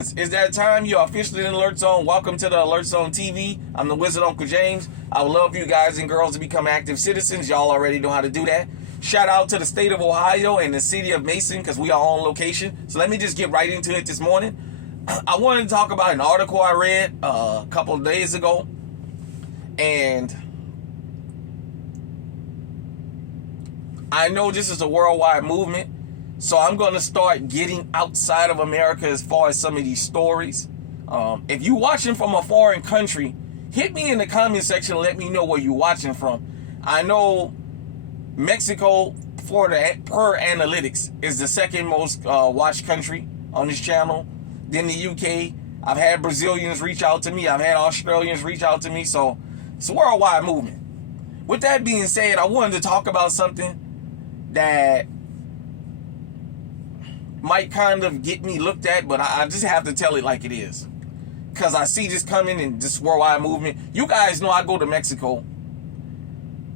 It's that time. You're officially in Alert Zone. Welcome to the Alert Zone TV. I'm the Wizard Uncle James. I would love you guys and girls to become active citizens. Y'all already know how to do that. Shout out to the state of Ohio and the city of Mason because we are on location. So let me just get right into it this morning. I wanted to talk about an article I read a couple of days ago. And I know this is a worldwide movement. So I'm going to start getting outside of America as far as some of these stories. If you're watching from a foreign country, hit me in the comment section and let me know where you're watching from. I know Mexico, per analytics, is the second most watched country on this channel. Then the UK. I've had Brazilians reach out to me. I've had Australians reach out to me. So it's a worldwide movement. With that being said, I wanted to talk about something that might kind of get me looked at, but I just have to tell it like it is. Because I see this coming in this worldwide movement. You guys know I go to Mexico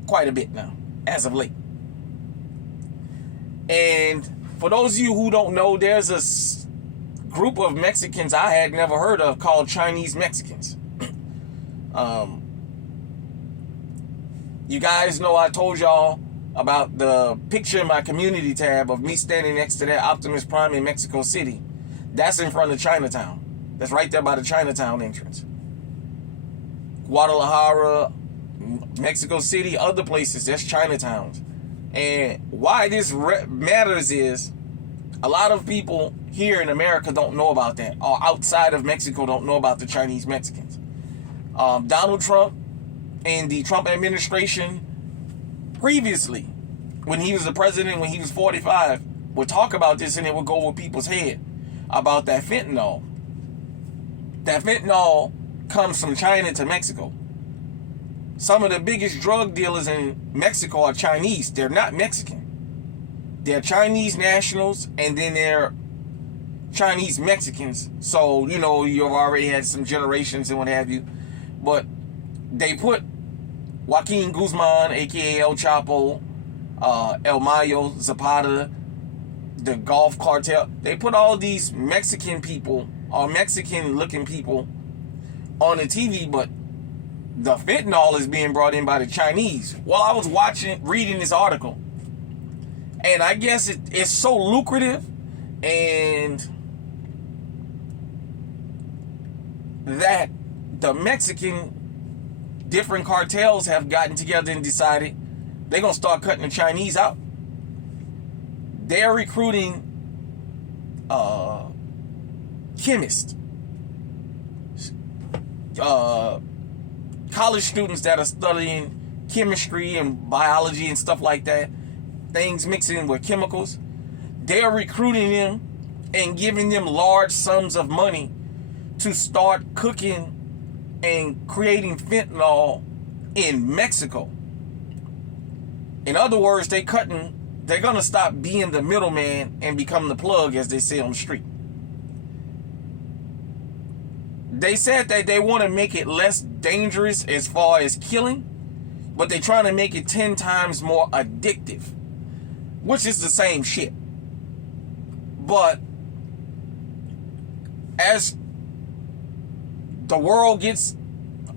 quite a bit now, as of late. And for those of you who don't know, there's a group of Mexicans I had never heard of called Chinese Mexicans. You guys know I told y'all about the picture in my community tab of me standing next to that Optimus Prime in Mexico City. That's in front of Chinatown. That's right there by the Chinatown entrance. Guadalajara, Mexico City, other places, that's Chinatowns. And why this matters is a lot of people here in America don't know about that, or outside of Mexico don't know about the Chinese Mexicans. Donald Trump and the Trump administration previously, when he was the president, when he was 45, would talk about this and it would go over people's head about that fentanyl. That fentanyl comes from China to Mexico. Some of the biggest drug dealers in Mexico are Chinese. They're not Mexican. They're Chinese nationals, and then they're Chinese Mexicans. So, you know, you've already had some generations and what have you. But they put Joaquin Guzman, a.k.a. El Chapo, El Mayo, Zapata, the Gulf Cartel. They put all these Mexican people, or Mexican-looking people, on the TV, but the fentanyl is being brought in by the Chinese. Well, I was reading this article, and I guess it's so lucrative, and that the Mexican different cartels have gotten together and decided they're going to start cutting the Chinese out. They're recruiting chemists, college students that are studying chemistry and biology and stuff like that, things mixing with chemicals. They're recruiting them and giving them large sums of money to start cooking and creating fentanyl in Mexico. In other words, they're going to stop being the middleman and become the plug, as they say on the street. They said that they want to make it less dangerous as far as killing, but they're trying to make it 10 times more addictive, which is the same shit. But as the world gets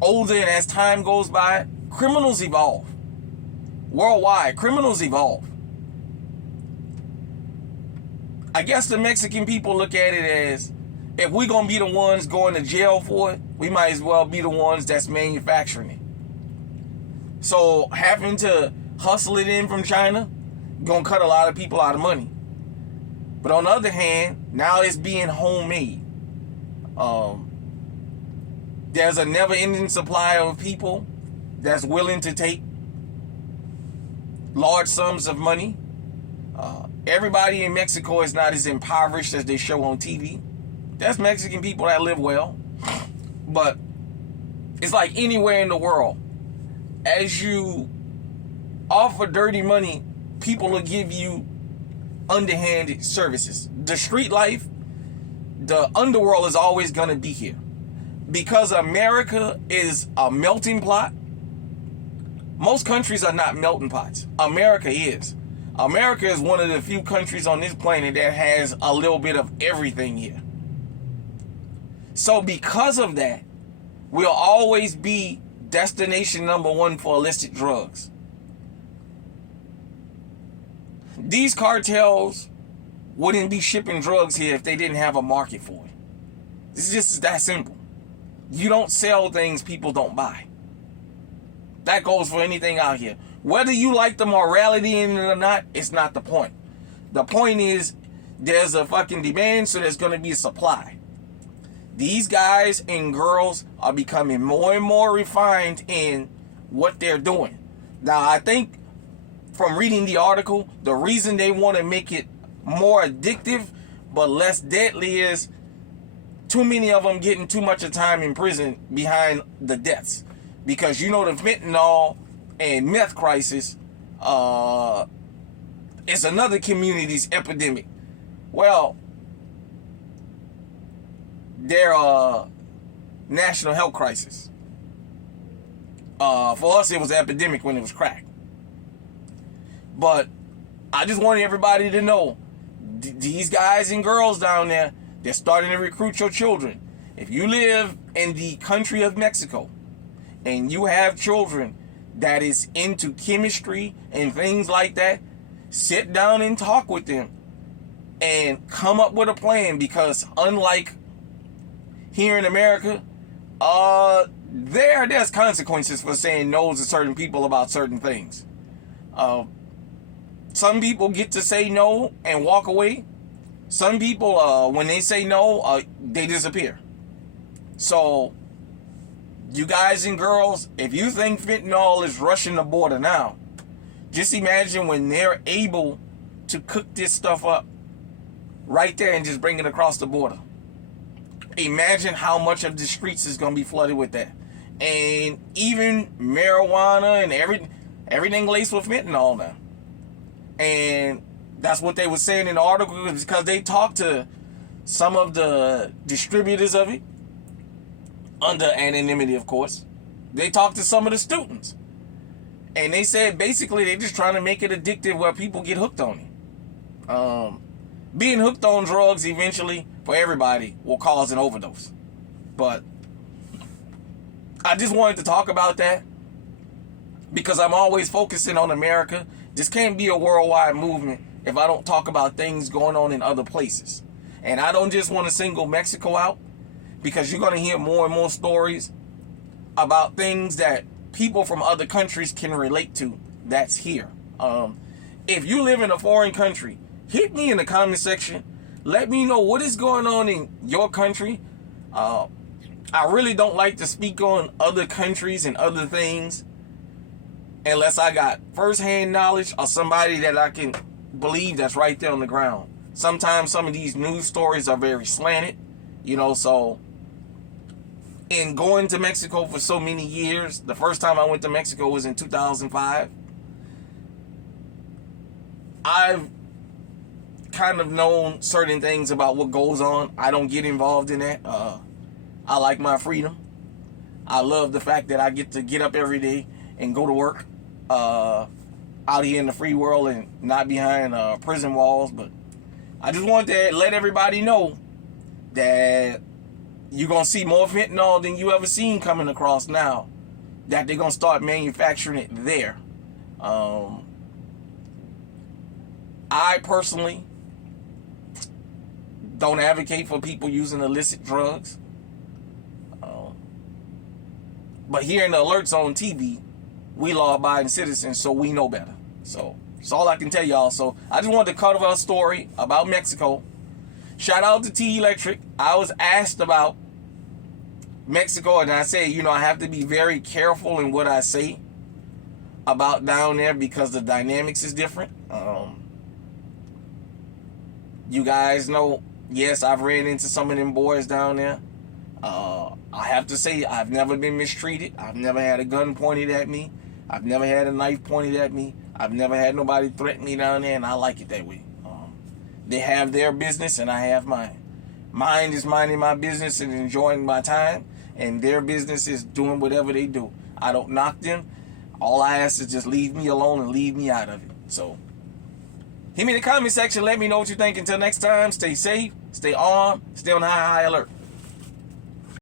older and as time goes by, criminals evolve. Worldwide, criminals evolve. I guess the Mexican people look at it as, if we're going to be the ones going to jail for it, we might as well be the ones that's manufacturing it. So having to hustle it in from China, going to cut a lot of people out of money. But on the other hand, now it's being homemade. There's a never-ending supply of people that's willing to take large sums of money. Everybody in Mexico is not as impoverished as they show on TV. There's Mexican people that live well. But it's like anywhere in the world. As you offer dirty money, people will give you underhanded services. The street life, the underworld is always going to be here. Because America is a melting pot, most countries are not melting pots. America is. America is one of the few countries on this planet that has a little bit of everything here. So because of that, we'll always be destination number one for illicit drugs. These cartels wouldn't be shipping drugs here if they didn't have a market for it. It's just that simple. You don't sell things people don't buy. That goes for anything out here. Whether you like the morality in it or not, it's not the point. The point is, there's a fucking demand, so there's going to be a supply. These guys and girls are becoming more and more refined in what they're doing. Now, I think from reading the article, the reason they want to make it more addictive but less deadly is too many of them getting too much of time in prison behind the deaths. Because you know the fentanyl and meth crisis is another community's epidemic. Well, they're a national health crisis. For us, it was an epidemic when it was crack. But I just wanted everybody to know, these guys and girls down there, they're starting to recruit your children. If you live in the country of Mexico and you have children that is into chemistry and things like that, sit down and talk with them and come up with a plan, because unlike here in America, there's consequences for saying no to certain people about certain things. Some people get to say no and walk away. Some people, when they say no, they disappear. So, you guys and girls, if you think fentanyl is rushing the border now, just imagine when they're able to cook this stuff up right there and just bring it across the border. Imagine how much of the streets is going to be flooded with that. And even marijuana and everything laced with fentanyl now. And that's what they were saying in the article, because they talked to some of the distributors of it, under anonymity, of course. They talked to some of the students. And they said basically they're just trying to make it addictive where people get hooked on it. Being hooked on drugs eventually, for everybody, will cause an overdose. But I just wanted to talk about that, because I'm always focusing on America. This can't be a worldwide movement if I don't talk about things going on in other places. And I don't just want to single Mexico out, because you're going to hear more and more stories about things that people from other countries can relate to that's here. If you live in a foreign country, hit me in the comment section. Let me know what is going on in your country. I really don't like to speak on other countries and other things unless I got first-hand knowledge or somebody that I can believe that's right there on the ground. Sometimes some of these news stories are very slanted, so in going to Mexico for so many years, the first time I went to Mexico was in 2005. I've kind of known certain things about what goes on. I don't get involved in that. I like my freedom. I love the fact that I get to get up every day and go to work out here in the free world and not behind prison walls. But I just want to let everybody know that you're going to see more fentanyl than you ever seen coming across now, that they're going to start manufacturing it there. I personally don't advocate for people using illicit drugs. But here in the Alert Zone TV, we law-abiding citizens, so we know better. So that's all I can tell y'all. So I just wanted to cover a story about Mexico. Shout out to T Electric. I was asked about Mexico, and I say, I have to be very careful in what I say about down there, because the dynamics is different. You guys know, yes, I've ran into some of them boys down there. I have to say, I've never been mistreated. I've never had a gun pointed at me. I've never had a knife pointed at me. I've never had nobody threaten me down there, and I like it that way. They have their business, and I have mine. Mine is minding my business and enjoying my time, and their business is doing whatever they do. I don't knock them. All I ask is just leave me alone and leave me out of it. So, hit me in the comment section. Let me know what you think. Until next time, stay safe, stay armed, stay on high alert.